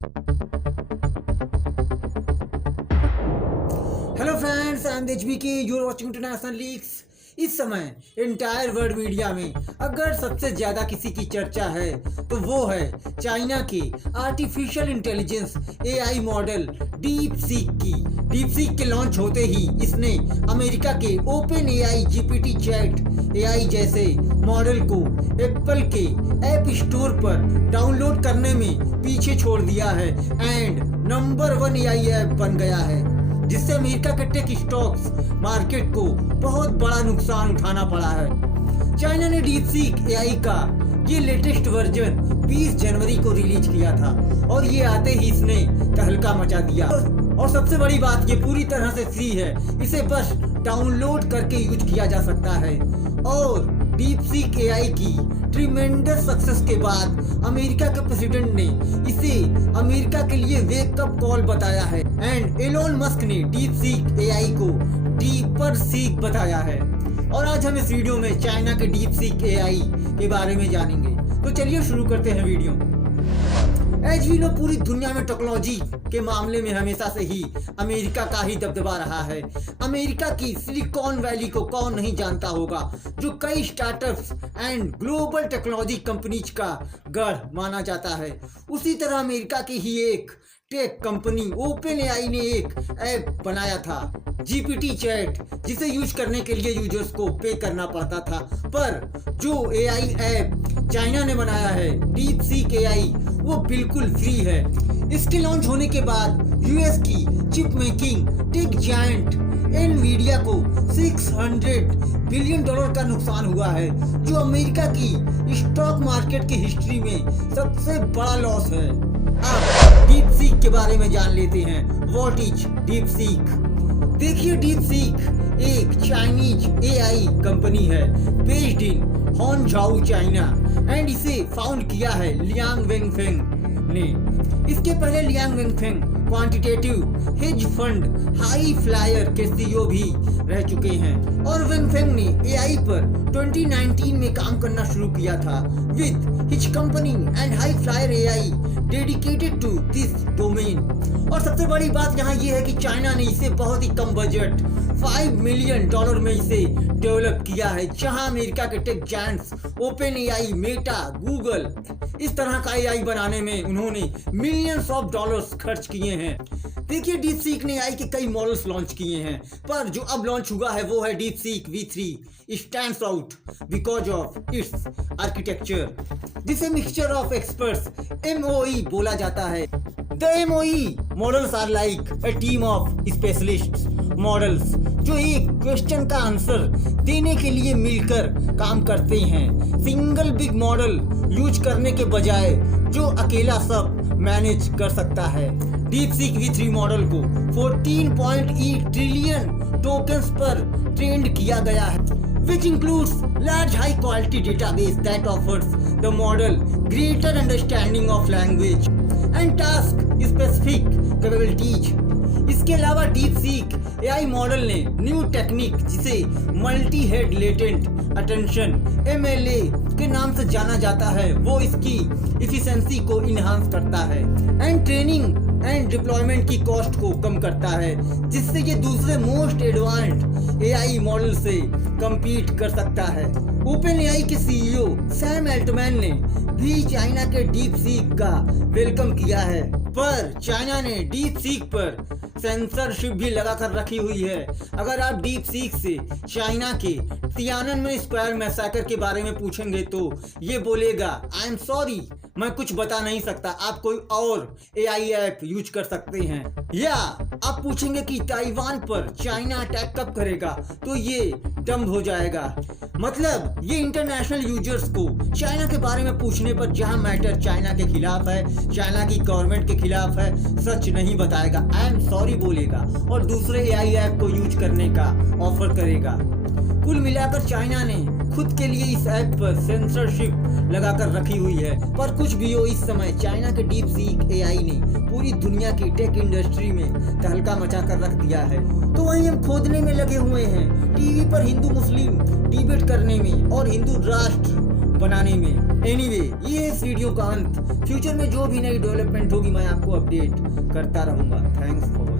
Hello friends, I am HBK, you are watching international leaks. इस समय entire world media में अगर सबसे ज्यादा किसी की चर्चा है तो वो है चाइना के artificial intelligence AI model deep seek की। डीप सीक के लॉन्च होते ही इसने अमेरिका के open AI GPT chat AI जैसे मॉडल को एप्पल के ऐप स्टोर पर डाउनलोड करने में पीछे छोड़ दिया है एंड नंबर 1 एआई ऐप बन गया है, जिससे अमेरिका के टेक स्टॉक्स मार्केट को बहुत बड़ा नुकसान उठाना पड़ा है। चाइना ने डीपसीक एआई का ये लेटेस्ट वर्जन 20 जनवरी को रिलीज किया था और ये आते ही इसने तहलका मचा दिया। और सबसे बड़ी बात, ये पूरी तरह से फ्री है, इसे बस डाउनलोड करके यूज किया जा सकता है। और डीपसीक एआई की ट्रिमेंडस सक्सेस के बाद अमेरिका के प्रेसिडेंट ने इसे अमेरिका के लिए वेक अप कॉल बताया है एंड एलोन मस्क ने डीपसीक एआई को डीपर सीक बताया है। और आज हम इस वीडियो में चाइना के डीपसीक एआई के बारे में जानेंगे। तो चलिए शुरू करते हैं वीडियो। एज वी नो, पूरी दुनिया में टेक्नोलॉजी के मामले में हमेशा से ही अमेरिका का ही दबदबा रहा है। अमेरिका की सिलिकॉन वैली को कौन नहीं जानता होगा, जो कई startups and global technology companies का गढ़ माना जाता है। उसी तरह अमेरिका की ही एक टेक कंपनी ओपन एआई ने एक ऐप बनाया था, जीपीटी चैट, जिसे यूज करने के लिए यूजर्स को पे करना पड़ता था। पर जो एआई ऐप चाइना ने बनाया है डीपसीक एआई, वो बिल्कुल फ्री है। इसके लॉन्च होने के बाद यूएस की chip making tech giant Nvidia को $600 बिलियन का नुकसान हुआ है, जो अमेरिका की स्टॉक मार्केट की हिस्ट्री में सबसे बड़ा लॉस है। अब डीपसीक के बारे में जान लेते हैं। What is DeepSeek? देखिए, डीपसीक एक चाइनीज एआई कंपनी है based in Hangzhou China and इसे फाउंड किया है लियांग वेंगफेंग ने। इसके पहले Liang Wenfeng quantitative hedge fund High Flyer के सीईओ भी रह चुके हैं और वेंगफेंग ने एआई पर 2019 में काम करना शुरू किया था with his company and high flyer AI dedicated to this domain. और सबसे बड़ी बात यहाँ ये है कि चाइना ने इसे बहुत ही कम बजट $5 मिलियन में इसे डेवलप किया है, जहां अमेरिका के tech giants open AI, Meta, Google इस तरह का एआई बनाने में उन्होंने मिलियंस ऑफ डॉलर्स खर्च किए हैं। देखिए, डीपसीक ने एआई के कई मॉडल्स लॉन्च किए हैं, पर जो अब लॉन्च हुआ है वो है DeepSeek V3। Stands out because of its architecture, जिसे मिक्सचर ऑफ एक्सपर्ट्स MOE बोला जाता है। The MOE models are like a team of specialist models जो एक क्वेश्चन का आंसर देने के लिए मिलकर काम करते हैं, सिंगल बिग मॉडल यूज करने के बजाय जो अकेला सब मैनेज कर सकता है। डीपसीक V3 मॉडल को 14.8 ट्रिलियन टोकन्स पर ट्रेंड किया गया है, which includes large high quality database that offers the model greater understanding of language and task specific capabilities। इसके अलावा डीपसीक एआई मॉडल ने न्यू टेक्निक, जिसे multi head latent attention MLA के नाम से जाना जाता है, वो इसकी इफिशिएंसी को इनहांस करता है एंड ट्रेनिंग एंड डिप्लॉयमेंट की कॉस्ट को कम करता है, जिससे ये दूसरे मोस्ट एडवांस्ड एआई मॉडल से compete कर सकता है। ओपन एआई के सीईओ सैम अल्टमैन ने भी चाइना के डीपसीक का वेलकम किया है, पर चाइना ने डीपसीक पर सेंसरशिप भी लगा कर रखी हुई है। अगर आप डीपसीक से चाइना के तियाननमेन स्क्वायर मैसाकर के बारे में पूछेंगे तो ये बोलेगा, आई एम सॉरी, मैं कुछ बता नहीं सकता, आप कोई और एआई ऐप यूज कर सकते हैं। या आप पूछेंगे कि ताइवान पर चाइना अटैक कब करेगा, तो ये डम्ब हो जाएगा। मतलब ये इंटरनेशनल यूजर्स को चाइना के बारे में पूछने पर जहां मैटर चाइना के खिलाफ है, चाइना की गवर्नमेंट के खिलाफ है, सच नहीं बताएगा, आई एम सॉरी बोलेगा और दूसरे एआई ऐप को यूज करने का ऑफर करेगा। कुल मिलाकर चाइना ने खुद के लिए इस ऐप पर सेंसरशिप लगाकर रखी हुई है, पर कुछ भी हो, इस समय चाइना के डीपसीक एआई ने पूरी दुनिया की टेक इंडस्ट्री में तहलका मचा कर रख दिया है। तो वहीं हम खोदने में लगे हुए हैं, टीवी पर हिंदू मुस्लिम डिबेट करने में और हिंदू राष्ट्र बनाने में। एनीवे ये इस वीडियो का अंत। फ्यूचर में जो भी नई डेवलपमेंट होगी मैं आपको अपडेट करता रहूँगा। Thanks for